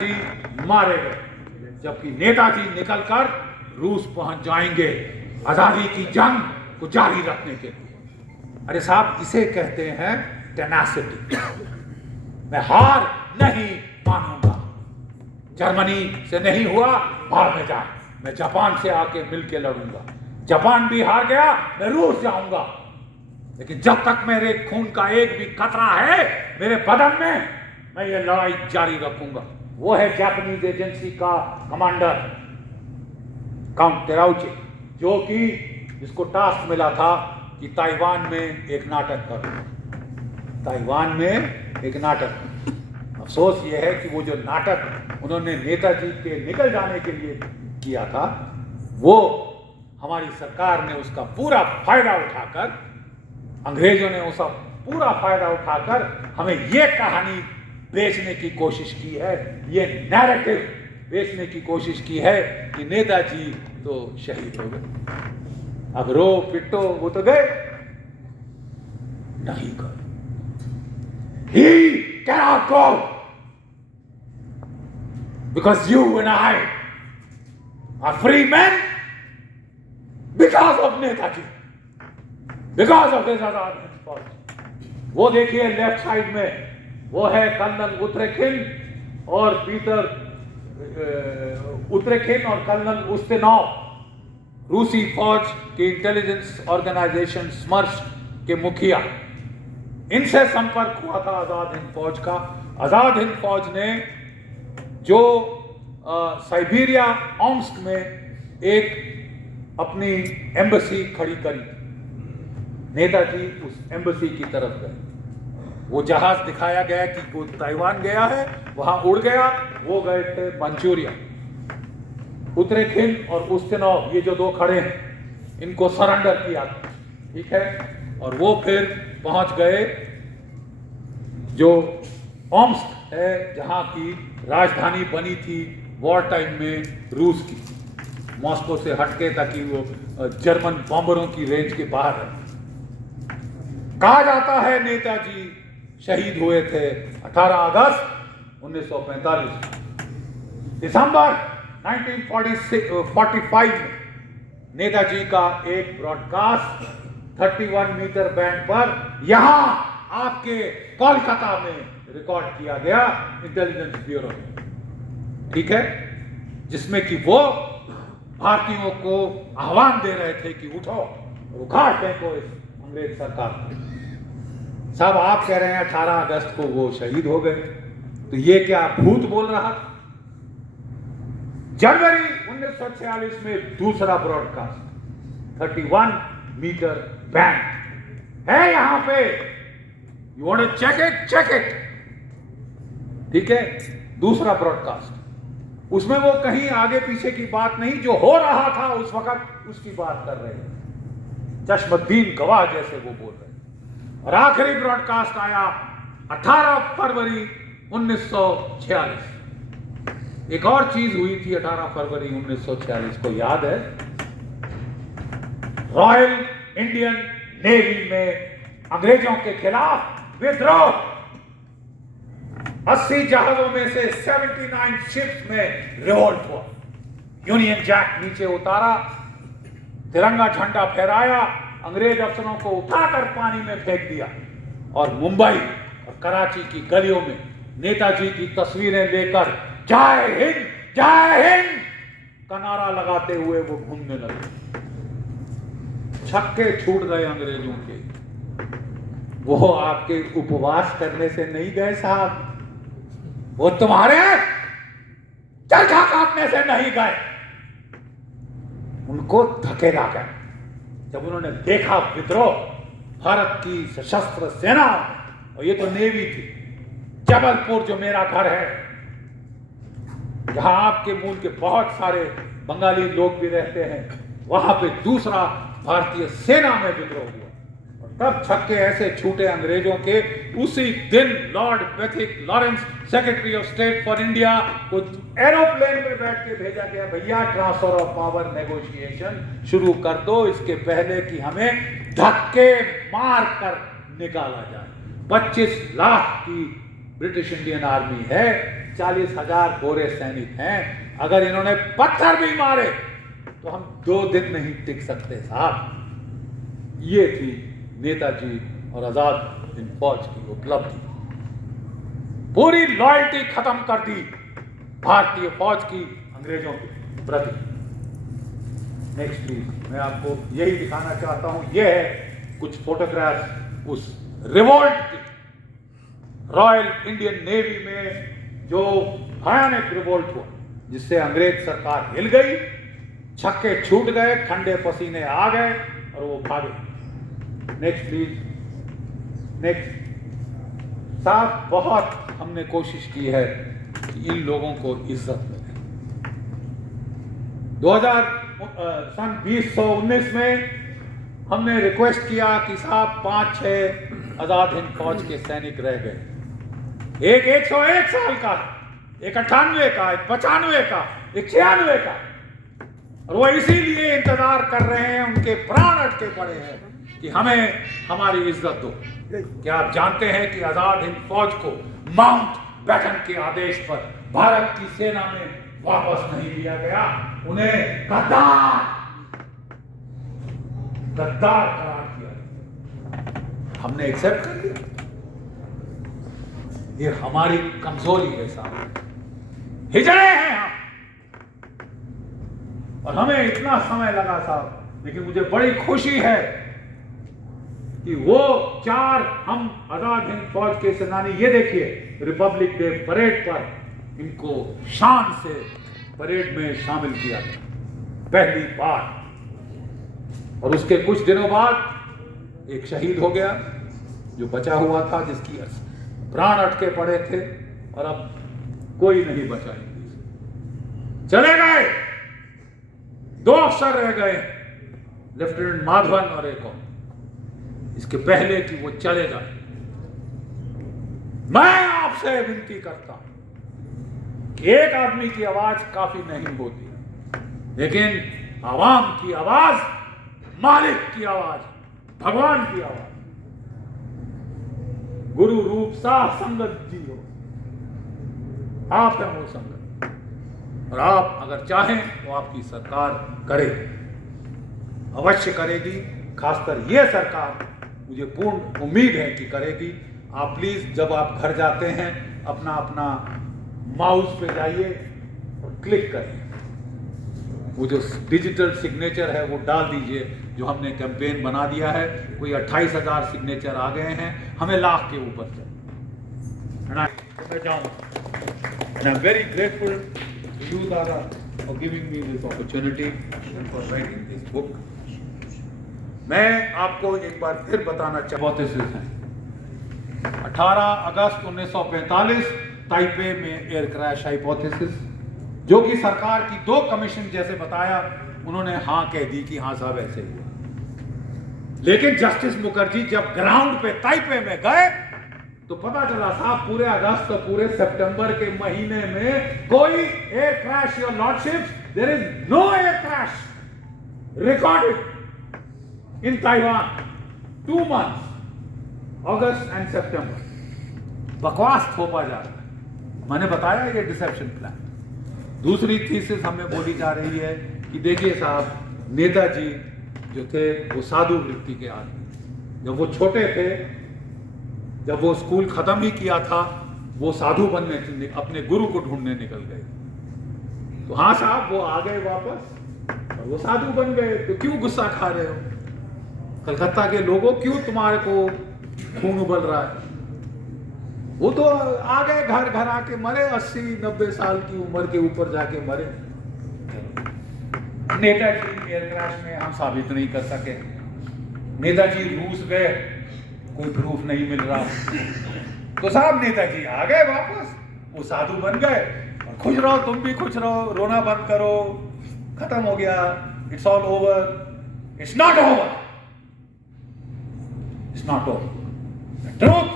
मारे गए, जबकि नेताजी निकलकर रूस पहुंच जाएंगे आजादी की जंग को जारी रखने के लिए। अरे साहब, इसे कहते हैं टेनासिटी। मैं हार नहीं मानूंगा। जर्मनी से नहीं हुआ, भाड़ में जाए। मैं जापान से आके मिलके लड़ूंगा। जापान भी हार गया, मैं रूस जाऊंगा। लेकिन जब तक मेरे खून का एक भी कतरा है मेरे बदन में, मैं ये लड़ाई जारी रखूंगा। वो है जापानीज एजेंसी का कमांडर काउंट तेराउचे, जो कि जिसको टास्क मिला था कि ताइवान में एक नाटक करो। ताइवान में एक नाटक। अफसोस ये है कि वो जो नाटक उन्होंने नेताजी के निकल जाने के लिए किया था, वो हमारी सरकार ने उसका पूरा फायदा उठाकर, अंग्रेजों ने उसका पूरा फायदा उठाकर हमें ये कहानी बेचने की कोशिश की है, ये नैरेटिव बेचने की कोशिश की है कि नेताजी तो शहीद हो गए। अब रो पिटो, वो तो गए नहीं गए। He cannot go because you and I are free men because of Netaji, because of his Azad Hind फौज। वो देखिए लेफ्ट साइड में, वो है कर्नल उत्रेखिन और पीटर उत्रेखिन और कर्नल उस्तिनोव, रूसी फौज के इंटेलिजेंस ऑर्गेनाइजेशन स्मर्श के मुखिया। इनसे संपर्क हुआ था आजाद हिंद फौज का। आजाद हिंद फौज ने जो साइबेरिया ओम्स्क में एक अपनी एम्बेसी खड़ी करी, नेताजी उस एम्बेसी की तरफ गए। वो जहाज दिखाया गया कि वो ताइवान गया है, वहां उड़ गया। वो गए थे मंचूरिया। उत्तरेखिन और उस्तिनोव, ये जो दो खड़े हैं, इनको सरेंडर किया, ठीक है। और वो फिर पहुंच गए जो ओम्स्क है, जहां की राजधानी बनी थी वॉर टाइम में रूस की, मॉस्को से हटके, ताकि वो जर्मन बॉम्बरों की रेंज के बाहर है। कहा जाता है नेताजी शहीद हुए थे 18 अगस्त 1945। दिसंबर 1945 में नेताजी का एक ब्रॉडकास्ट 31 मीटर बैंड पर यहां आपके कोलकाता में रिकॉर्ड किया गया इंटेलिजेंस ब्यूरो में, ठीक है, जिसमें कि वो भारतीयों को आह्वान दे रहे थे कि उठो, उखाड़ फेंको इस अंग्रेज सरकार को। साहब, आप कह रहे हैं 18 अगस्त को वो शहीद हो गए, तो ये क्या भूत बोल रहा था? जनवरी 1946 में दूसरा ब्रॉडकास्ट 31 मीटर बैंड है यहां पे। You want to check it, check it, ठीक है। दूसरा ब्रॉडकास्ट, उसमें वो कहीं आगे पीछे की बात नहीं, जो हो रहा था उस वक्त उसकी बात कर रहे हैं, चश्मदीन गवाह जैसे वो बोल रहे हैं। और आखिरी ब्रॉडकास्ट आया 18 फरवरी 1946। एक और चीज हुई थी 18 फरवरी 1946 को, याद है? रॉयल इंडियन नेवी में अंग्रेजों के खिलाफ विद्रोह। 80 जहाजों में से 79 शिप्स में रिवोल्ट हुआ। यूनियन जैक नीचे उतारा, तिरंगा झंडा फहराया, अंग्रेज अफसरों को उठाकर पानी में फेंक दिया, और मुंबई और कराची की गलियों में नेताजी की तस्वीरें लेकर जय हिंद, जय हिंद का नारा लगाते हुए वो घूमने लगे। छक्के छूट गए अंग्रेजों के। वो आपके उपवास करने से नहीं गए साहब, वो तुम्हारे चरखा काटने से नहीं गए। उनको धकेला गया जब उन्होंने देखा विद्रोह भारत की सशस्त्र सेना, और ये तो नेवी थी। जबलपुर जो मेरा घर है, जहां आपके मूल के बहुत सारे बंगाली लोग भी रहते हैं, वहां पे दूसरा भारतीय सेना में विद्रोह हुआ। और तब छक्के ऐसे छूटे अंग्रेजों के, उसी दिन lord Pethick Lawrence, secretary of state for India, को एरोप्लेन में बैठ के भेजा गया, भैया ट्रांसफर ऑफ पावर नेगोशिएशन शुरू कर दो, इसके पहले कि हमें धक्के मार कर निकाला जाए। 25 लाख की ब्रिटिश इंडियन आर्मी है, 40,000 गोरे सैनिक हैं। अगर इन्होंने पत्थर भी मारे तो हम 2 दिन नहीं टिक सकते साहब। ये थी नेताजी और आजाद हिंद फौज की उपलब्धि। पूरी लॉयल्टी खत्म कर दी भारतीय फौज की अंग्रेजों के प्रति। नेक्स्ट प्लीज, मैं आपको यही दिखाना चाहता हूं। यह है कुछ फोटोग्राफ उस रिवोल्ट की, रॉयल इंडियन नेवी में जो भयानक रिवोल्ट हुआ, जिससे अंग्रेज सरकार हिल गई, छक्के छूट गए, ठंडे पसीने आ गए और वो भागे। Next please, next. साहब बहुत हमने कोशिश की है कि इन लोगों को इज्जत मिले। 2019 में हमने रिक्वेस्ट किया कि साहब 5-6 आजाद हिंद फौज के सैनिक रह गए। एक 101 साल का, एक 98 का, एक 95 का, एक 96 का, और वो इसीलिए इंतजार कर रहे हैं, उनके प्राण अटके पड़े हैं कि हमें हमारी इज्जत दो। क्या आप जानते हैं कि आजाद हिंद फौज को माउंट बैटन के आदेश पर भारत की सेना में वापस नहीं लिया गया? उन्हें गद्दार करार किया। हमने एक्सेप्ट कर लिया। ये हमारी कमजोरी है साहब, हिजड़े हैं हम, और हमें इतना समय लगा साहब। लेकिन मुझे बड़ी खुशी है कि वो 4 हम आजाद हिंद फौज के सेनानी, ये देखिए रिपब्लिक डे परेड पर इनको शान से परेड में शामिल किया गया पहली बार। और उसके कुछ दिनों बाद एक शहीद हो गया जो बचा हुआ था, जिसकी प्राण अटके पड़े थे, और अब कोई नहीं बचा। चले गए, 2 अफसर रह गए, लेफ्टिनेंट माधवन और एक और। इसके पहले कि वो चले जाए, मैं आपसे विनती करता हूं कि एक आदमी की आवाज काफी नहीं होती, लेकिन आवाम की आवाज, मालिक की आवाज, भगवान की आवाज। गुरु रूप साह संगत जी हो, आप है वो संगत, और आप अगर चाहें तो आपकी सरकार करेगी, अवश्य करेगी। खासकर ये सरकार मुझे पूर्ण उम्मीद है कि करेगी। आप प्लीज जब आप घर जाते हैं अपना अपना माउस पे जाइए और क्लिक करिए, वो जो डिजिटल सिग्नेचर है वो डाल दीजिए, जो हमने कैंपेन बना दिया है। कोई 28,000 सिग्नेचर आ गए हैं, हमें लाख के ऊपर चाहिए। मैं जाऊँ, and I'm very grateful to you Dada for giving me this opportunity for writing this book. मैं आपको एक बार फिर बताना चाहता हूँ, 18 अगस्त 1945 ताइपे में एयर क्रैश हाइपोथेसिस, जो कि सरकार की 2 कमीशन जैसे बताया, उन्होंने हाँ कह दी कि हाँ साहब ऐसे हुआ। लेकिन जस्टिस मुखर्जी जब ग्राउंड पे ताइपे में गए तो पता चला साहब पूरे अगस्त और पूरे सितंबर के महीने में कोई air crash, your lordship, there is no air crash recorded in Taiwan 2 months, August and September. बकवास थोपा जा रहा है। मैंने बताया ये डिसेप्शन प्लान। दूसरी थीसिस हमें बोली जा रही है कि देखिए साहब, नेताजी जो थे वो साधु वृत्ति के आदमी। जब वो छोटे थे, जब वो स्कूल खत्म ही किया था, वो साधु बनने, अपने गुरु को ढूंढने निकल गए। तो हाँ साहब, वो आ गए वापस और वो साधु बन गए। तो क्यों गुस्सा खा रहे हो? कलकत्ता के लोगों, क्यों तुम्हारे को खून उबल रहा है? वो तो आ गए, घर घर आके मरे, 80-90 साल की उम्र के ऊपर जाके मरे। नेताजी एयर क्रैश में हम साबित नहीं कर सके। नेताजी रूस गए, कोई प्रूफ नहीं मिल रहा। तो साहब नेताजी आ गए वापस, वो साधु बन गए, और खुश रहो, तुम भी खुश रहो, रोना बंद करो, खत्म हो गया, it's all over. It's not over, it's not over. Truth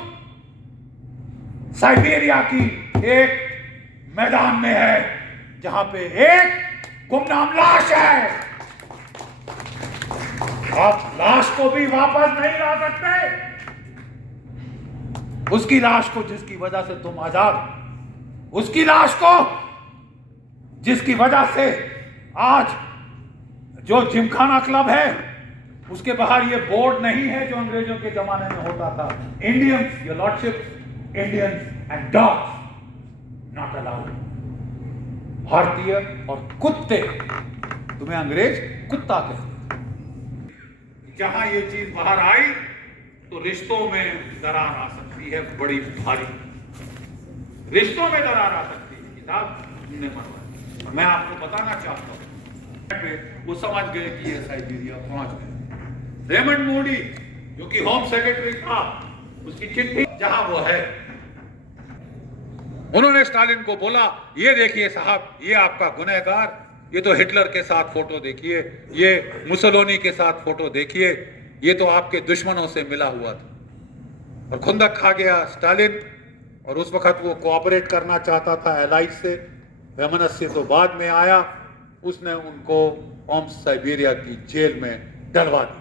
Siberia की एक मैदान में है, जहां पे एक गुमनाम लाश है। आप लाश को भी वापस नहीं ला सकते, उसकी लाश को जिसकी वजह से तुम आजाद। उसकी लाश को, जिसकी वजह से आज जो जिमखाना क्लब है उसके बाहर ये बोर्ड नहीं है जो अंग्रेजों के जमाने में होता था, Indians your lordship, Indians and dogs not allowed. भारतीय और कुत्ते, तुम्हें अंग्रेज कुत्ता कहते। जहां ये चीज बाहर आई तो रिश्तों में दरार आ सकती है, बड़ी भारी रिश्तों में दरार आ सकती है। किताब तुमने पढ़ा, मैं आपको बताना चाहता हूं, वो समझ गए कि ये साइबेरिया पहुंच गए। रेमंड मोडी जो कि होम सेक्रेटरी था, उसकी चिट्ठी जहां वो है, उन्होंने स्टालिन को बोला, ये देखिए साहब, ये आपका गुनहगार, ये तो हिटलर के साथ फोटो देखिए, ये मुसोलिनी के साथ फोटो देखिए, ये तो आपके दुश्मनों से मिला हुआ था। और खुंदक खा गया स्टालिन, और उस वक्त वो कोऑपरेट करना चाहता था एलाइड से, वैमनस्य तो बाद में आया, उसने उनको होम्स साइबेरिया की जेल में डलवा दिया।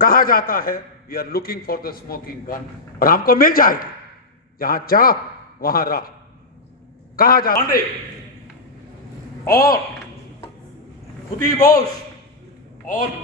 कहा जाता है we are looking for the smoking gun, और हमको मिल जाएगी, जहां जा वहां रह। कहा जाता है और खुदी बोश और